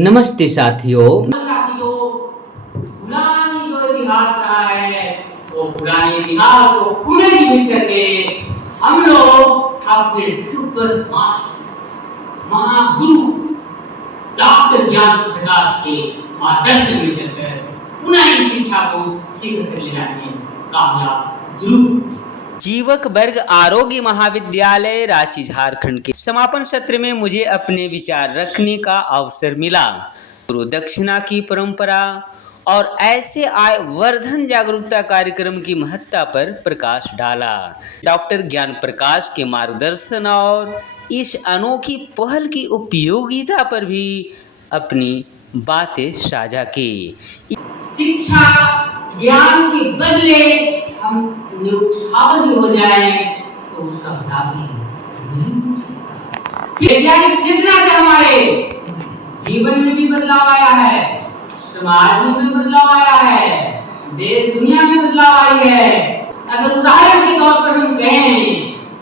नमस्ते साथियों। जो पुरानी जो इतिहास रहा है वो पुराने इतिहास को पुनर्जीवित करके हम लोग अपने शुद्ध महागुरु डॉक्टर ज्ञान प्रकाश के मार्गदर्शन में चलकर पुनः इस शिक्षा को सीख कर ले जाने में कामयाब जरूर। जीवक वर्ग आरोग्य महाविद्यालय रांची झारखंड के समापन सत्र में मुझे अपने विचार रखने का अवसर मिला। गुरु दक्षिणा की परंपरा और ऐसे आय वर्धन जागरूकता कार्यक्रम की महत्ता पर प्रकाश डाला। डॉक्टर ज्ञान प्रकाश के मार्गदर्शन और इस अनोखी पहल की उपयोगिता पर भी अपनी बातें साझा की। शिक्षा ज्ञान के बदले हम निरुत्साह भी हो जाए तो उसका लाभ नहीं हो सकता। वैज्ञानिक चेतना से हमारे जीवन में भी बदलाव आया है, समाज में भी बदलाव आया है, देश दुनिया में बदलाव आई है। अगर उदाहरण के तौर पर हम कहें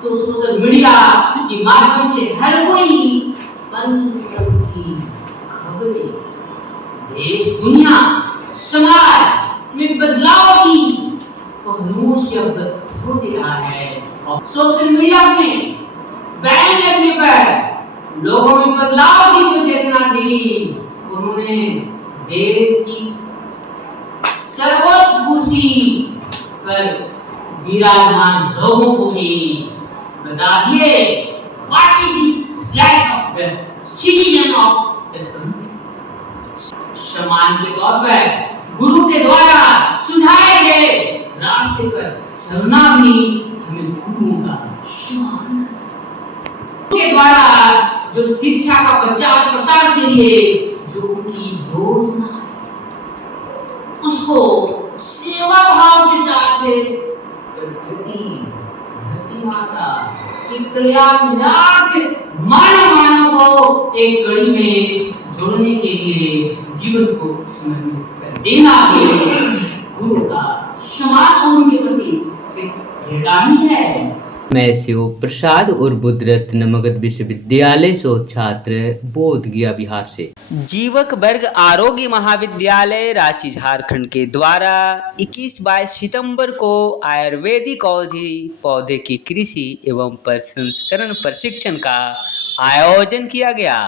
तो सोशल मीडिया के माध्यम से हर कोई की खबरें देश दुनिया समाज में बदलाव की पहलुओं से अवगत हो रहा है। और सोशल मीडिया में बैन लगने पर लोगों में बदलाव की जो चेतना थी उन्होंने देश की सर्वोच्च कुर्सी पर विराजमान लोगों को भी बता दिए what is the right of the citizen of the country. सम्मान के तौर पर गुरु के द्वारा सुझाए गए रास्ते पर चलना भी हमें गुरुओं का सम्मान के द्वारा जो शिक्षा का प्रचार प्रसार के लिए जो उनकी योजना है उसको सेवा भाव के साथ प्रकृति धरती माता की कल्याणार्थ मानव को एक कड़ी में जोड़ने के लिए जीवन को समर्पित कर देना गुरु का समाज और उनके प्रति एक प्रेरणाही है। मैं शिव प्रसाद और बुद्धरत्न मगध विश्वविद्यालय शोध छात्र बोध गया बिहार से। जीवक वर्ग आरोग्य महाविद्यालय रांची झारखंड के द्वारा 21-22 सितंबर को आयुर्वेदिक औषधि पौधे की कृषि एवं प्रसंस्करण प्रशिक्षण का आयोजन किया गया।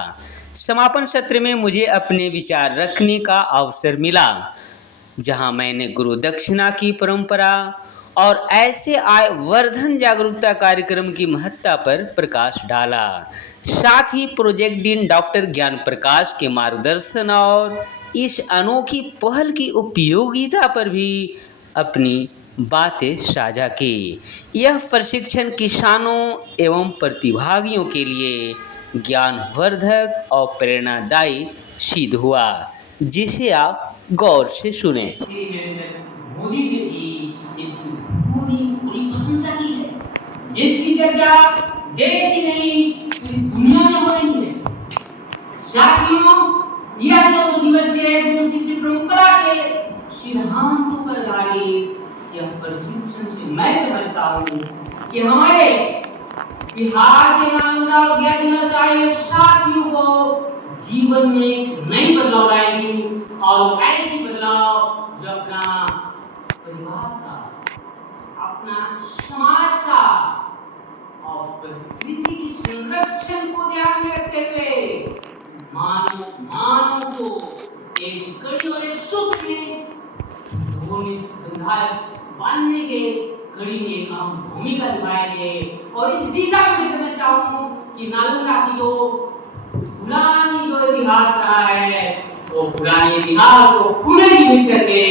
समापन सत्र में मुझे अपने विचार रखने का अवसर मिला, जहां मैंने गुरु दक्षिणा की परंपरा और ऐसे आय वर्धन जागरूकता कार्यक्रम की महत्ता पर प्रकाश डाला। साथ ही प्रोजेक्ट डीन डॉक्टर ज्ञान प्रकाश के मार्गदर्शन और इस अनोखी पहल की उपयोगिता पर भी अपनी बातें साझा की। यह प्रशिक्षण किसानों एवं प्रतिभागियों के लिए ज्ञानवर्धक और प्रेरणादायी सिद्ध हुआ, जिसे आप गौर से सुने। मोदी ने भी इसकी पूरी प्रशंसा की है, जिसकी चर्चा देश ही नहीं पूरी दुनिया में हो रही है। साथियों, यह 2 दिवसीय गुरु शिष्य परंपरा के सिद्धांतों पर आधारित यह प्रशिक्षण से मैं समझता हूँ कि हमारे बिहार के नालंदा और गया जिला से आए साथियों को जीवन में नई बदलाव लाएगी और ऐसी बदलाव जो अपना परिवार का, अपना समाज का और प्रकृति की संरक्षण को ध्यान में रखते हुए मानव को एक कड़ी और एक सुख में बांधने के कड़ी में एक अहम भूमिका निभाएंगे। और इस दिशा में मैं समझता हूँ कि नालंदा की जो पुरानी जो इतिहास रहा है वो पुराने इतिहास को पुनर्जीवित करके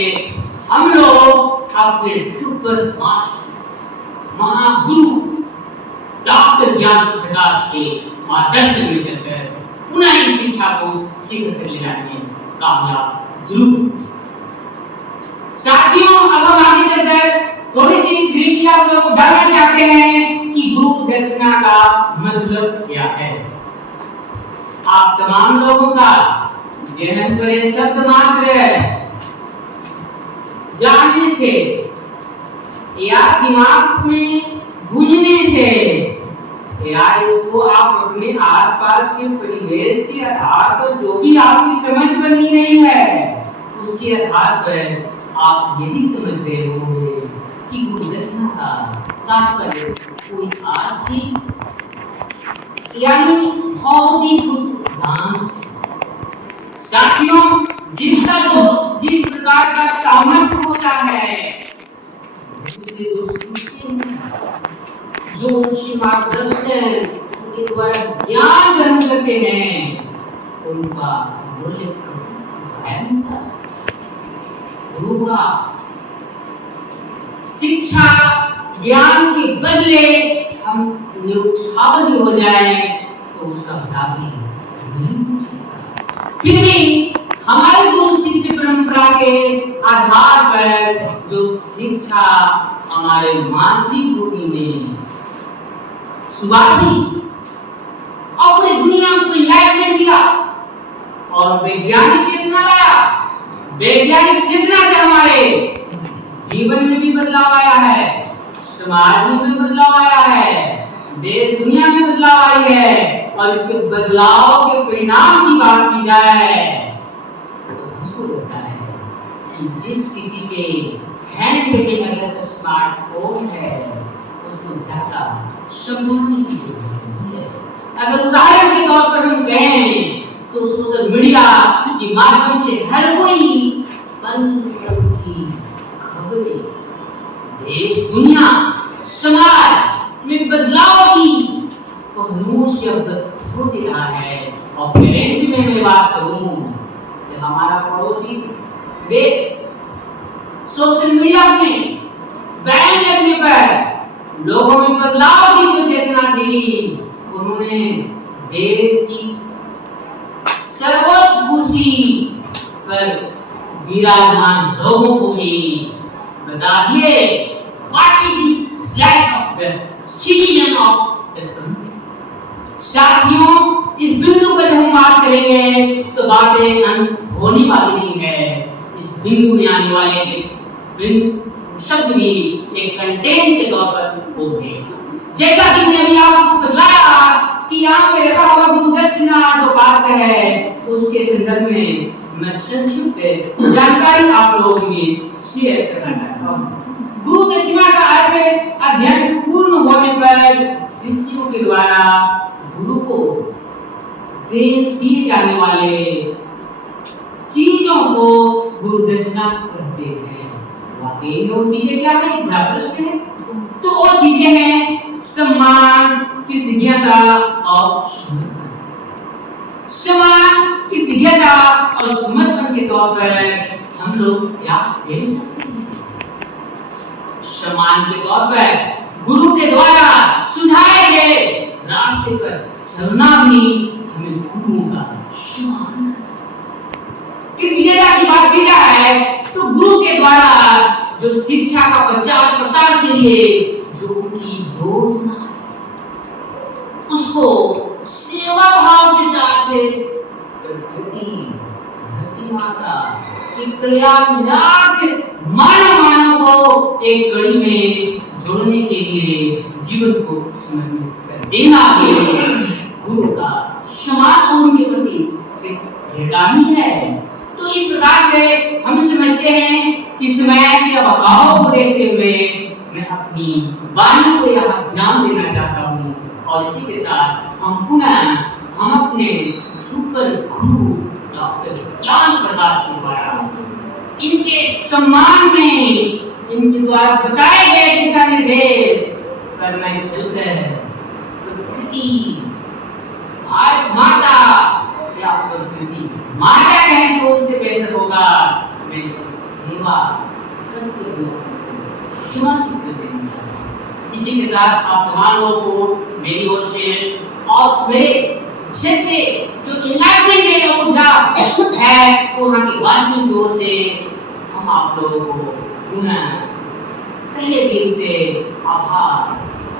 हम लोग अपने शुद्ध महागुरु डॉक्टर ज्ञान प्रकाश के मार्गदर्शन में चलकर पुनः इस शिक्षा को सीख कर ले जाने में कामयाब जरूर। साथियों, अब हम आगे चलकर थोड़ी सी दृष्टि आप लोगों को डालना चाहते हैं कि गुरु दक्षिणा का मतलब क्या है। आप तमाम लोगों का जहन पर ये शब्द मात्र जानने से या दिमाग में गूंजने से या इसको आप अपने आसपास के परिवेश के आधार पर जो भी आपकी समझ बनी रही है उसके आधार पर आप यही समझ रहे होंगे कि गुरुदक्षिणा का तात्पर्य कोई आर्थिक यानी भौतिक कुछ दान से। साथियों, जिस प्रकार का सामर्थ्य होता है जो उनसे मार्गदर्शन के द्वारा ज्ञान ग्रहण करते हैं उनका मूल्य नहीं था। गुरु का शिक्षा ज्ञान के बदले हम न्यौछावर हो जाए तो उसका घाटा भी नहीं हो सकता। फिर भी हमारी गुरु शिष्य परंपरा के आधार पर जो शिक्षा हमारे मानसिक बुद्धि में सुधार दी और पूरी दुनिया को इनलाइटमेंट दिया और वैज्ञानिक चेतना लाया। वैज्ञानिक चेतना से हमारे जीवन में भी बदलाव आया है, समाज में भी बदलाव आया है, देश दुनिया में बदलाव आई है। और इसके बदलाव के परिणाम की बात की जाए तो हमको लगता है कि जिस किसी के हैंड में अगर स्मार्टफोन है उसको ज्यादा समझाने की जरूरत नहीं है। अगर उदाहरण के तौर पर हम कहें तो सोशल मीडिया के माध्यम से हर कोई पल पल की खबरें देश दुनिया समाज में बदलाव की कोहिनूर से अवगत हो दे रहा है। और पेरेंट में मैं बात करूं कि हमारा पड़ोसी देश सोशल मीडिया में बैन लगने पर लोगों में बदलाव की जो चेतना थी उन्होंने देश की सर्वोच्च कुर्सी पर विराजमान लोगों को भी बता दिए what is the right of the citizen of the country. साथियों, इस बिंदु पर हम बात करेंगे तो बातें अंत होने वाली नहीं है। इस बिंदु में आने वाले के शब्द भी एक कंटेंट के तौर पर होंगे। जैसा कि मैंने अभी आपको बताया कि यहाँ पे लिखा हुआ गुरुदक्षिणा जो पाठ है उसके संदर्भ में मैं संक्षिप्त जानकारी आप लोगों में शेयर करना चाहता हूँ। गुरुदक्षिणा का अर्थ अध्ययन पूर्ण होने पर शिष्यों के द्वारा गुरु को दिए जाने वाले चीजों को गुरुदक्षिणा कहते हैं। वाकई में वो चीजें क्या है? बड़ा प्रश्न है। तो वो चीजें हैं सम्मान, कृतज्ञता और समर्पण। सम्मान, कृतज्ञता और समर्पण के तौर पर हम लोग क्या दे सकते हैं? सम्मान के तौर पर गुरु के द्वारा सुझाए गए रास्ते पर चलना भी हमें गुरुओं का सम्मान करना। कृतज्ञता की बात की जाए तो गुरु के द्वारा जो शिक्षा का प्रचार प्रसार के लिए जो उनकी योजना है उसको सेवा भाव के साथ धरती माता की कल्याणार्थ मानव को एक कड़ी में जोड़ने के लिए जीवन को समर्पित कर देना गुरु का समाज और उनके प्रति एक है। तो इस प्रकार से हम समझते हैं कि समय के अभाव को देखते हुए मैं अपनी वाणी को यहाँ विराम देना चाहता हूँ और इसी के साथ हम अपने सुपर गुरु डॉक्टर ज्ञान प्रकाश के द्वारा इनके सम्मान में इनके द्वारा बताए गए दिशा निर्देश पर मैं चलकर प्रकृति भारत माता या प्रकृति माता कहें तो उससे बेहतर होगा मैं इसकी सेवा करते हुए समर्पित कर देना चाहता हूँ। इसी के साथ आप तमाम लोगों को मेरी ओर से और मेरे क्षेत्र जो इनलाइटमेंट डे का मुद्दा है वहाँ के वासियों की ओर से हम आप लोगों को पुनः तहे दिल से आभार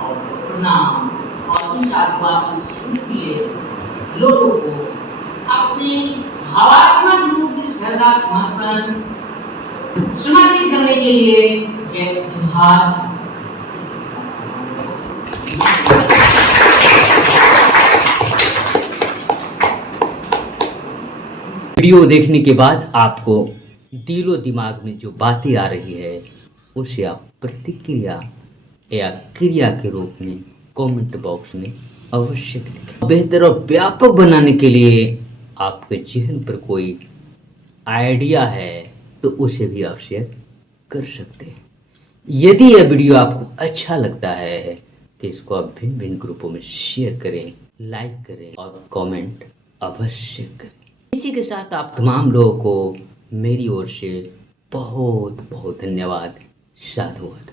और प्रणाम और इस आदिवासी क्षेत्रीय लोगों को अपने भावात्मक रूप से श्रद्धा समर्पित करने के लिए जय जोहार। वीडियो देखने के बाद आपको दिलो दिमाग में जो बातें आ रही है उसे आप प्रतिक्रिया या क्रिया के रूप में कमेंट बॉक्स में अवश्य लिखें। बेहतर और व्यापक बनाने के लिए आपके जहन पर कोई आइडिया है तो उसे भी आप शेयर कर सकते हैं। यदि यह वीडियो आपको अच्छा लगता है तो इसको आप भिन्न भिन्न ग्रुपों में शेयर करें, लाइक करें और कमेंट अवश्य करें। इसी के साथ आप तमाम लोगों को मेरी ओर से बहुत बहुत धन्यवाद। साधुवाद।